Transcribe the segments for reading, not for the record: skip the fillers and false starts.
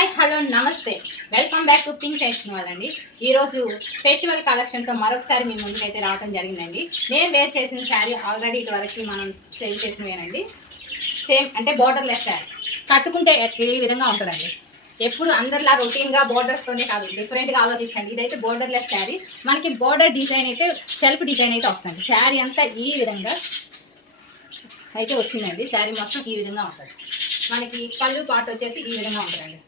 Hi hello నమస్తే welcome back to pink fashion వాళ్ళండి. ఈరోజు ఫెస్టివల్ కలెక్షన్తో మరొకసారి మీ ముందుకైతే రావడం జరిగిందండి. నేను వేర్ చేసిన శారీ ఆల్రెడీ ఇటువరకు మనం సేల్ చేసినవేనండి. సేమ్ అంటే బోర్డర్లెస్ శారీ కట్టుకుంటే ఈ విధంగా ఉంటుందండి. ఎప్పుడు అందరిలా రొటీన్గా బోర్డర్స్తోనే కాదు, డిఫరెంట్గా ఆలోచించండి. ఇదైతే బోర్డర్లెస్ శారీ, మనకి బోర్డర్ డిజైన్ అయితే సెల్ఫ్ డిజైన్ అయితే వస్తుంది. శారీ అంతా ఈ విధంగా అయితే వచ్చిందండి. శారీ మొత్తం ఈ విధంగా ఉంటుంది. మనకి పళ్ళు పార్ట్ వచ్చేసి ఈ విధంగా ఉంటుందండి.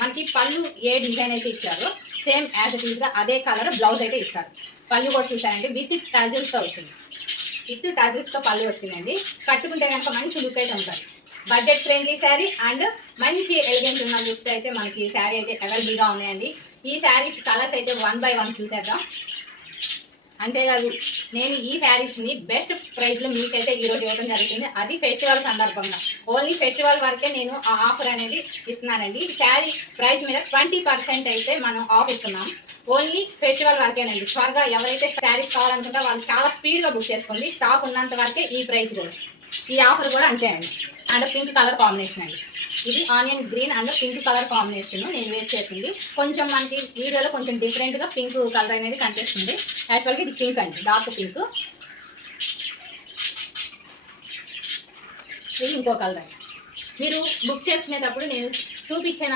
మనకి పళ్ళు ఏ డిజైన్ అయితే ఇచ్చారో సేమ్ యాజ్ ఇట్ ఈస్గా అదే కలర్ బ్లౌజ్ అయితే ఇస్తారు. పళ్ళు కూడా చూసారండి, విత్ టాజిల్స్తో వచ్చింది. విత్ టాజిల్స్తో పళ్ళు వచ్చిందండి. కట్టుకుంటే కనుక మంచి లుక్ అయితే ఉంటుంది. బడ్జెట్ ఫ్రెండ్లీ శారీ అండ్ మంచి ఎలిగెంట్ ఉన్న లుక్ అయితే మనకి శారీ అయితే అవైలబుల్గా ఉన్నాయండి. ఈ శారీస్ కలర్స్ అయితే 1 by 1 చూసేద్దాం. అంతేకాదు నేను ఈ శారీస్ని బెస్ట్ ప్రైస్లో మీకైతే ఈరోజు ఇవ్వడం జరుగుతుంది. అది ఫెస్టివల్ సందర్భంగా, ఓన్లీ ఫెస్టివల్ వరకే నేను ఆ ఆఫర్ అనేది ఇస్తున్నానండి. శారీ ప్రైస్ మీద 20% అయితే మనం ఆఫ్ ఇస్తున్నాం. ఓన్లీ ఫెస్టివల్ వరకేనండి. త్వరగా ఎవరైతే శారీస్ కావాలనుకుంటే వాళ్ళు చాలా స్పీడ్గా బుక్ చేసుకోండి. స్టాక్ ఉన్నంత వరకే ఈ ప్రైస్ కూడా. ఈ ఆఫర్ కూడా అంతే అండి. అండ్ పింక్ కలర్ కాంబినేషన్ అండి. ఇది onion green and pink colour combination నేను వేర్ చేసింది. కొంచెం మనకి వీడియోలో కొంచెం డిఫరెంట్గా పింక్ కలర్ అనేది కనిపిస్తుంది. యాక్చువల్గా ఇది పింక్ అండి, డార్క్ పింక్. ఇది ఇంకో కలర్ అండి. మీరు బుక్ చేసుకునేటప్పుడు నేను చూపించిన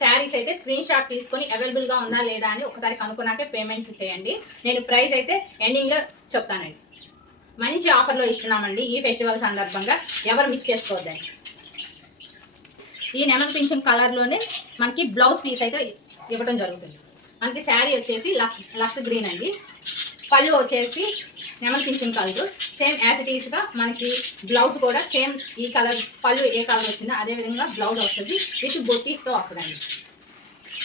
శారీస్ అయితే స్క్రీన్ షాట్ తీసుకొని అవైలబుల్గా ఉందా లేదా అని ఒకసారి కనుక్కున్నాకే పేమెంట్ చేయండి. నేను ప్రైస్ అయితే ఎండింగ్లో చెప్తానండి. మంచి ఆఫర్లో ఇస్తున్నామండి ఈ ఫెస్టివల్ సందర్భంగా, ఎవరు మిస్ చేసుకోవద్దండి. ఈ నెమలి పింఛన్ కలర్లోనే మనకి బ్లౌజ్ పీస్ అయితే ఇవ్వడం జరుగుతుంది. మనకి శారీ వచ్చేసి లక్స్ గ్రీన్ అండి. పళ్ళు వచ్చేసి నెమలి పింఛన్ కలర్ సేమ్ యాజ్ ఇట్ ఈస్గా మనకి బ్లౌజ్ కూడా సేమ్ ఈ కలర్, పళ్ళు ఏ కలర్ వచ్చిందో అదేవిధంగా బ్లౌజ్ వస్తుంది. విత్ బొట్టీస్తో వస్తుందండి.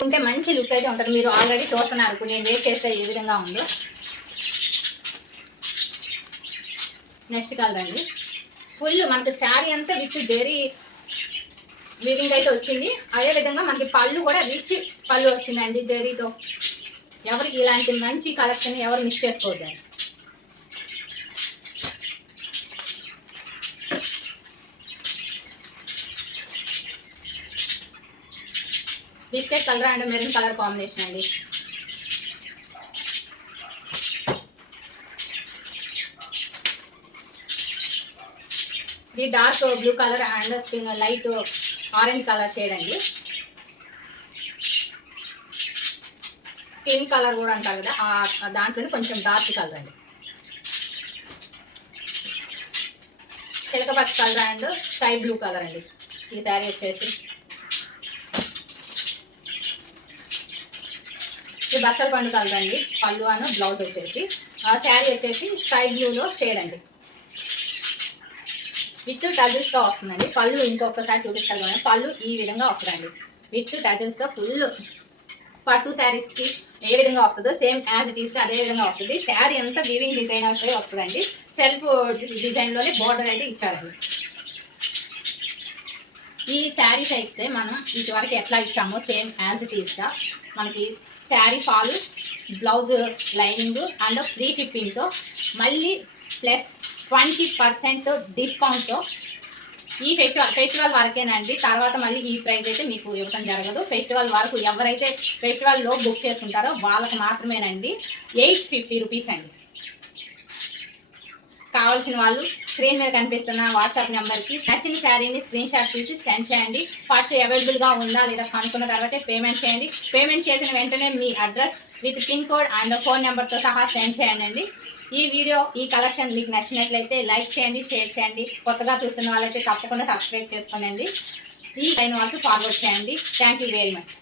ఉంటే మంచి లుక్ అయితే ఉంటుంది. మీరు ఆల్రెడీ చూస్తున్నారు నేను వేర్ చేస్తే ఏ విధంగా ఉందో. నెక్స్ట్ కలర్ అండి. ఫుల్ మనకి శారీ అంతా విత్ జెరీ వీవింగ్ అయితే వచ్చింది. అదేవిధంగా మనకి పళ్ళు కూడా రిచ్ పళ్ళు వచ్చిందండి జరీతో. ఎవరికి ఇలాంటి మంచి కలెక్షన్ ఎవరు మిస్ చేసుకోవద్దండి. Biscuit colour and maroon colour combination అండి. ఇది dark blue colour and light orange colour shade అండి. స్కిన్ కలర్ కూడా అంటారు కదా, దాంట్లోనే కొంచెం డార్క్ కలర్ అండి. చిలకపచ్చ colour and sky blue colour అండి. ఈ శారీ వచ్చేసి ఇది బచ్చల పండు కలర్ అండి. పళ్ళు అను బ్లౌజ్ వచ్చేసి శారీ వచ్చేసి స్కై బ్లూలో షేడ్ అండి. విత్ టజిల్స్తో వస్తుందండి. పళ్ళు ఇంకొకసారి చూపిస్తాను కానీ పళ్ళు ఈ విధంగా వస్తుందండి. విత్ టజిల్స్తో ఫుల్ పట్టు శారీస్కి ఏ విధంగా వస్తుందో సేమ్ యాజ్ ఇట్ ఈస్గా అదే విధంగా వస్తుంది. శారీ అంతా వీవింగ్ డిజైన్ అయితే వస్తుందండి. సెల్ఫ్ డిజైన్లోనే బోర్డర్ అయితే ఇచ్చారండి. ఈ శారీస్ అయితే మనం ఇటువరకు ఎట్లా ఇచ్చామో సేమ్ యాజ్ ఇట్ ఈస్గా మనకి sari fall, blouse lining and free షిప్పింగ్తో మళ్ళీ ప్లస్ 20% డిస్కౌంట్తో ఈ ఫెస్టివల్ వరకేనండి. తర్వాత మళ్ళీ ఈ ప్రైస్ అయితే మీకు ఇవ్వడం జరగదు. ఫెస్టివల్ వరకు ఎవరైతే ఫెస్టివల్లో బుక్ చేసుకుంటారో వాళ్ళకి మాత్రమేనండి. 850 రూపీస్ అండి. కావాల్సిన వాళ్ళు స్క్రీన్ మీద కనిపిస్తున్న వాట్సాప్ నెంబర్కి నచ్చిన శారీని స్క్రీన్ షాట్ తీసి సెండ్ చేయండి. ఫస్ట్ అవైలబుల్గా ఉందా లేదా కనుక్కున్న తర్వాతే పేమెంట్ చేయండి. పేమెంట్ చేసిన వెంటనే మీ address with pin code and phone నెంబర్తో సహా సెండ్ చేయండి. ఈ వీడియో, ఈ కలెక్షన్ మీకు నచ్చినట్లయితే లైక్ చేయండి, షేర్ చేయండి. కొత్తగా చూస్తున్న వాళ్ళైతే తప్పకుండా సబ్స్క్రైబ్ చేసుకోండి. ఈ లైన్ వాళ్ళకి ఫార్వర్డ్ చేయండి. Thank you very much.